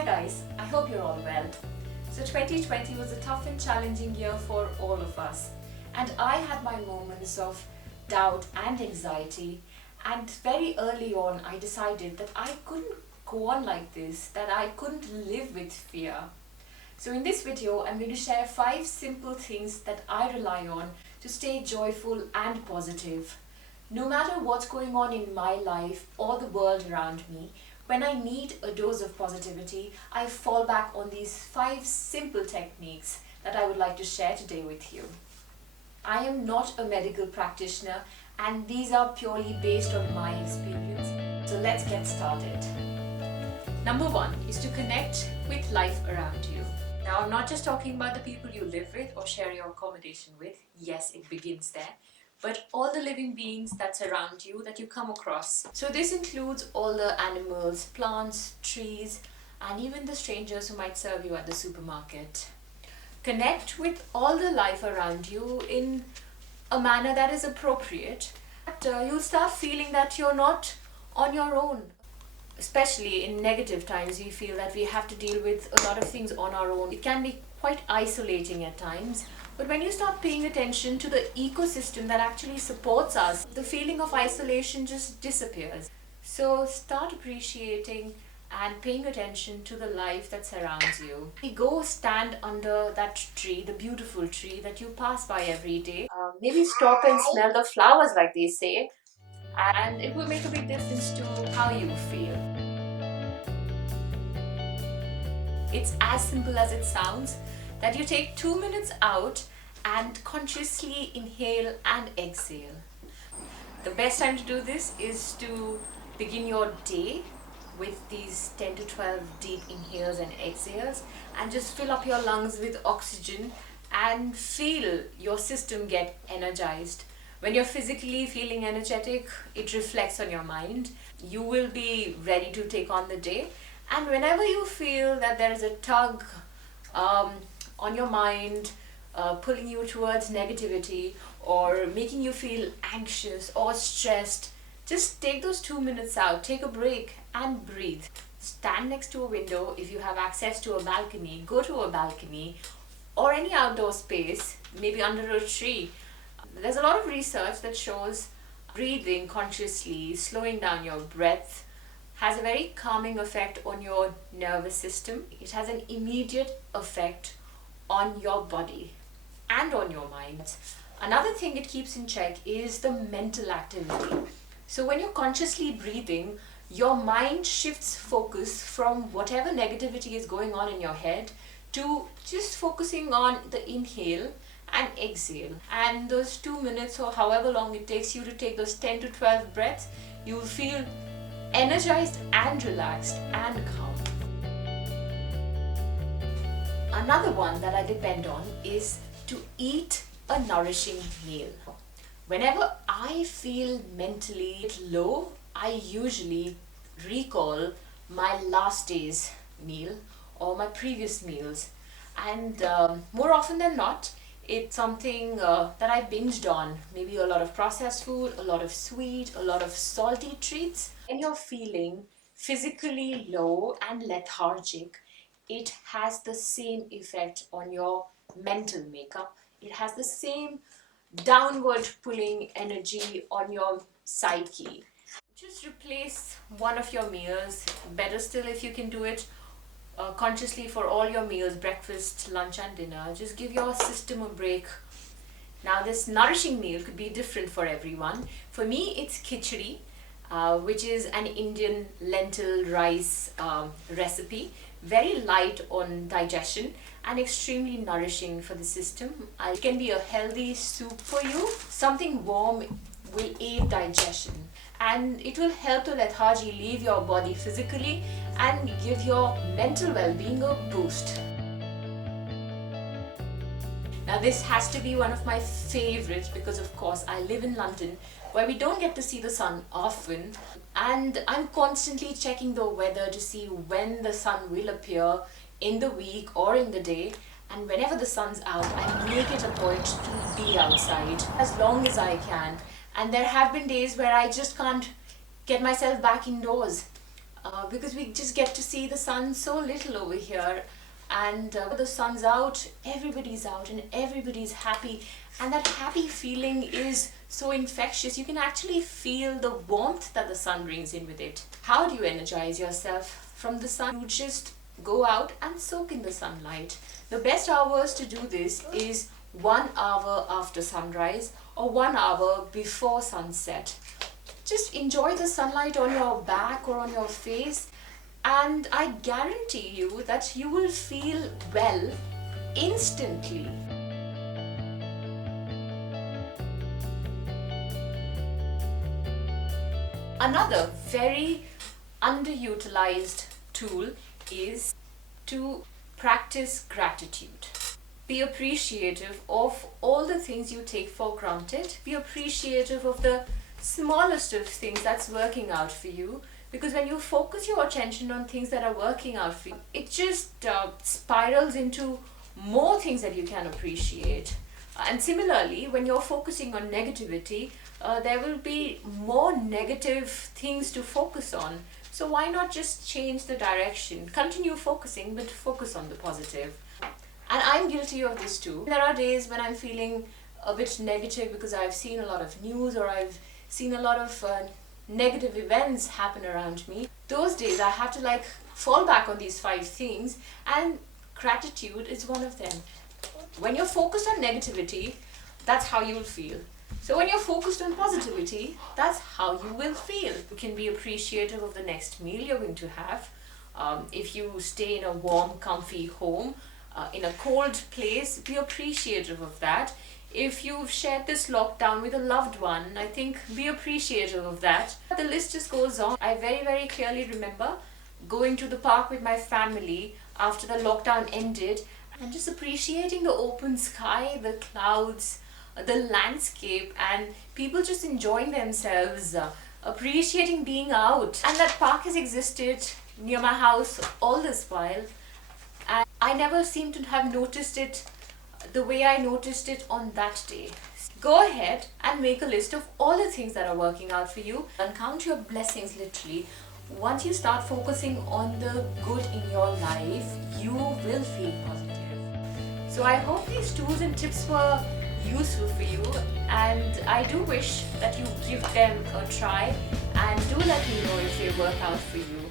Hi guys, I hope you're all well. So 2020 was a tough and challenging year for all of us, and I had my moments of doubt and anxiety, and very early on I decided that I couldn't go on like this, that I couldn't live with fear. So in this video I'm going to share 5 simple things that I rely on to stay joyful and positive. No matter what's going on in my life or the world around me, when I need a dose of positivity, I fall back on these 5 simple techniques that I would like to share today with you. I am not a medical practitioner and these are purely based on my experience. So let's get started. Number 1 is to connect with life around you. Now I'm not just talking about the people you live with or share your accommodation with. Yes, it begins there. But all the living beings that surround you, that you come across. So this includes all the animals, plants, trees, and even the strangers who might serve you at the supermarket. Connect with all the life around you in a manner that is appropriate. You'll start feeling that you're not on your own. Especially in negative times, we feel that we have to deal with a lot of things on our own. It can be quite isolating at times. But when you start paying attention to the ecosystem that actually supports us, the feeling of isolation just disappears. So start appreciating and paying attention to the life that surrounds you. Go stand under that tree, the beautiful tree that you pass by every day. Maybe stop and smell the flowers like they say, and it will make a big difference to how you feel. It's as simple as it sounds, that you take 2 minutes out and consciously inhale and exhale. The best time to do this is to begin your day with these 10 to 12 deep inhales and exhales, and just fill up your lungs with oxygen and feel your system get energized. When you're physically feeling energetic, it reflects on your mind. You will be ready to take on the day. And whenever you feel that there is a tug on your mind, pulling you towards negativity or making you feel anxious or stressed, just take those 2 minutes out, take a break and breathe. Stand next to a window. If you have access to a balcony, go to a balcony or any outdoor space, maybe under a tree. There's a lot of research that shows breathing consciously, slowing down your breath, has a very calming effect on your nervous system. It has an immediate effect on your body and on your mind. Another thing it keeps in check is the mental activity. So when you're consciously breathing, your mind shifts focus from whatever negativity is going on in your head to just focusing on the inhale and exhale. And those 2 minutes or however long it takes you to take those 10 to 12 breaths, you will feel energized and relaxed and calm. Another one that I depend on is to eat a nourishing meal. Whenever I feel mentally low, I usually recall my last day's meal or my previous meals. And more often than not, it's something that I binged on. Maybe a lot of processed food, a lot of sweet, a lot of salty treats. When you're feeling physically low and lethargic, it has the same effect on your mental makeup. It has the same downward pulling energy on your psyche. Just replace one of your meals. Better still if you can do it consciously for all your meals, breakfast, lunch and dinner. Just give your system a break. Now this nourishing meal could be different for everyone. For me it's khichdi, which is an Indian lentil rice recipe. Very light on digestion and extremely nourishing for the system. It can be a healthy soup for you. Something warm will aid digestion and it will help the lethargy leave your body physically and give your mental well-being a boost. Now this has to be one of my favorites because of course I live in London where we don't get to see the sun often, and I'm constantly checking the weather to see when the sun will appear in the week or in the day, and whenever the sun's out I make it a point to be outside as long as I can. And there have been days where I just can't get myself back indoors. because we just get to see the sun so little over here. And the sun's out, everybody's out, and everybody's happy. And that happy feeling is so infectious. You can actually feel the warmth that the sun brings in with it. How do you energize yourself from the sun? You just go out and soak in the sunlight. The best hours to do this is 1 hour after sunrise or 1 hour before sunset. Just enjoy the sunlight on your back or on your face, and I guarantee you that you will feel well instantly. Another very underutilized tool is to practice gratitude. Be appreciative of all the things you take for granted. Be appreciative of the smallest of things that's working out for you, because when you focus your attention on things that are working out for you, it just spirals into more things that you can appreciate. And similarly, when you're focusing on negativity, there will be more negative things to focus on. So why not just change the direction? Continue focusing, but focus on the positive. And I'm guilty of this too. There are days when I'm feeling a bit negative because I've seen a lot of news, or I've seen a lot of negative events happen around me. Those days I have to fall back on these 5 things, and gratitude is one of them. When you're focused on negativity, that's how you'll feel. So when you're focused on positivity, that's how you will feel. You can be appreciative of the next meal you're going to have. If you stay in a warm, comfy home, in a cold place, be appreciative of that. If you've shared this lockdown with a loved one, I think be appreciative of that. The list just goes on. I very, very clearly remember going to the park with my family after the lockdown ended and just appreciating the open sky, the clouds, the landscape, and people just enjoying themselves, appreciating being out. And that park has existed near my house all this while, and I never seem to have noticed it the way I noticed it on that day. Go ahead and make a list of all the things that are working out for you and count your blessings literally. Once you start focusing on the good in your life, you will feel positive. So I hope these tools and tips were useful for you, and I do wish that you give them a try, and do let me know if they work out for you.